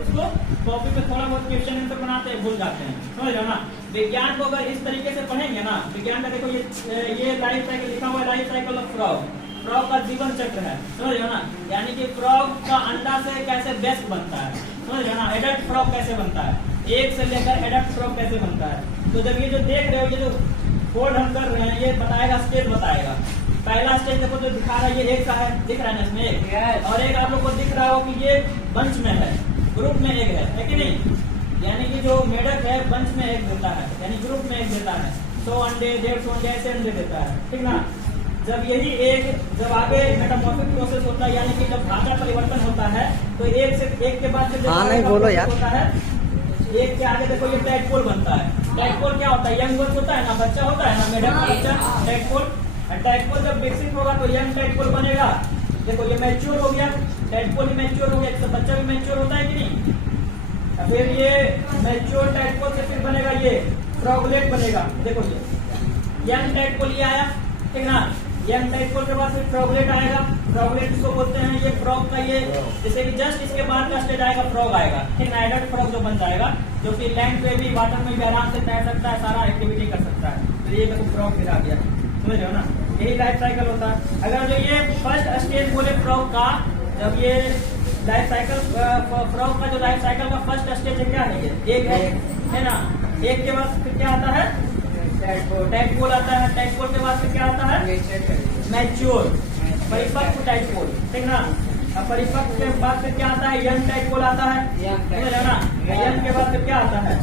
उसको कॉपी पे थोड़ा बहुत क्वेश्चन आंसर बनाते हैं, भूल जाते हैं, समझ रहे हो ना। विज्ञान को अगर इस तरीके से पढ़ेंगे ना, विज्ञान का देखो ये लाइफ साइकिल लिखा हुआ है, life cycle of frog, frog का जीवन चक्र है, समझ रहे हो ना। यानी कि फ्रॉग का अंडा से कैसे बेस्ट बनता है, समझ रहे हो ना। एडल्ट फ्रॉग कैसे बनता है, एक से लेकर एडल्ट फ्रॉग कैसे बनता है। तो जब ये जो देख रहे हो, ये जो फोल्ड हम कर रहे हैं, ये बताएगा, स्टेज बताएगा। पहला स्टेज देखो जो दिखा रहा है, ये एक का है, दिख रहा है ना इसमें एक, और एक आप लोग को दिख रहा हो कि ये बंच में है, ग्रुप में एक है कि नहीं। यानी कि जो मेढक है बंच में एक देता है, यानी ग्रुप में एक देता है, 100 अंडे 150 अंडे ऐसे अंडे देता है, ठीक ना। जब यही एक, जब आगे मेटामॉर्फिक प्रोसेस होता है, यानी कि जब भाषा परिवर्तन होता है, तो एक से एक के बाद नहीं बोलो यार, होता है, एक के आगे देखो ये टैडपोल बनता है। टैडपोल क्या होता है, यंग बर्ड होता है ना, बच्चा होता है ना, मेढक का बच्चा टैडपोल। टैडपोल जब विकसित होगा तो यंग टैडपोल बनेगा। देखो ये मैच्योर हो गया, टैडपोल भी मैच्योर हो गया, तो बच्चा भी मैच्योर होता है कि नहीं। फिर ये मैच्योर टैडपोल से फिर बनेगा ये फ्रॉगलेट बनेगा। देखो ये यंग टैडपोल ये आया, ठीक ना। यंग टैडपोल के बाद फिर फ्रॉगलेट आएगा, फ्रॉगलेट इसको बोलते हैं, ये फ्रॉग का ये जैसे कि जस्ट इसके बाद का स्टेज आएगा फ्रॉग आएगा, ठीक ना। एडल्ट फ्रॉग जो बन जाएगा, जो कि लैंड पे भी वाटर में भी आराम से तैर सकता है, सारा एक्टिविटी कर सकता है। तो ये देखो फ्रॉग फिर आ गया, समझ रहे हो ना। यही लाइफ साइकिल होता है। अगर जो ये फर्स्ट स्टेज बोले फ्रॉग का, जब ये लाइफ साइकिल फ्रॉग का जो लाइफ साइकिल का फर्स्ट स्टेज है क्या है, ये एक है ना। एक के बाद फिर क्या आता है, टैडपोल आता है। टैडपोल के बाद फिर क्या आता है, मैच्योर परिपक्व टैडपोल, ठीक ना। अब परिपक्व के बाद फिर क्या आता है, यंग टैडपोल आता है, समझ रहे हो ना। यंग के बाद फिर क्या आता है,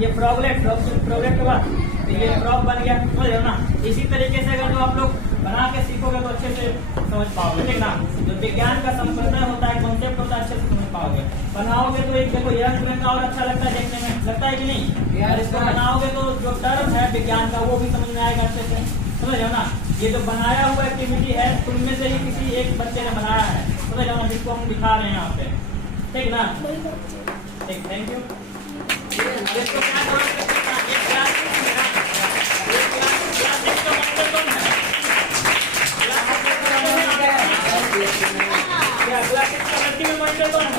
ये फ्रॉगलेट, फ्रॉगलेट के बाद ये फ्रॉग बन गया, समझ रहे हो ना। इसी तरीके से अगर जो आप लोग बना के सीखोगे तो अच्छे से समझ पाओगे, ठीक ना। जो विज्ञान का संप्रदाय होता है, कॉन्सेप्ट होता है, अच्छे से समझ पाओगे। बनाओगे तो एक देखो यंग में और अच्छा लगता है देखने में, लगता है कि नहीं। और इसको बनाओगे तो जो टर्म है विज्ञान का वो भी समझ में आएगा अच्छे से, समझ रहे हो ना। ये जो बनाया हुआ एक्टिविटी है, तुममें से ही किसी एक बच्चे ने बनाया है, समझ रहे हो ना, जिसको हम दिखा रहे हैं यहाँ पे, ठीक ना। ठीक, थैंक यू। इसको क्या समझ सकते हैं, एक क्लास में मॉनिटर कौन है,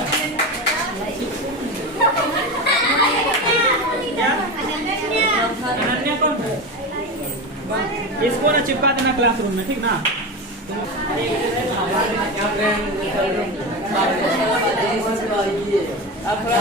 अनन्या कौन है, इसको ना चिपका देना क्लासरूम में, ठीक ना। अब थोड़ा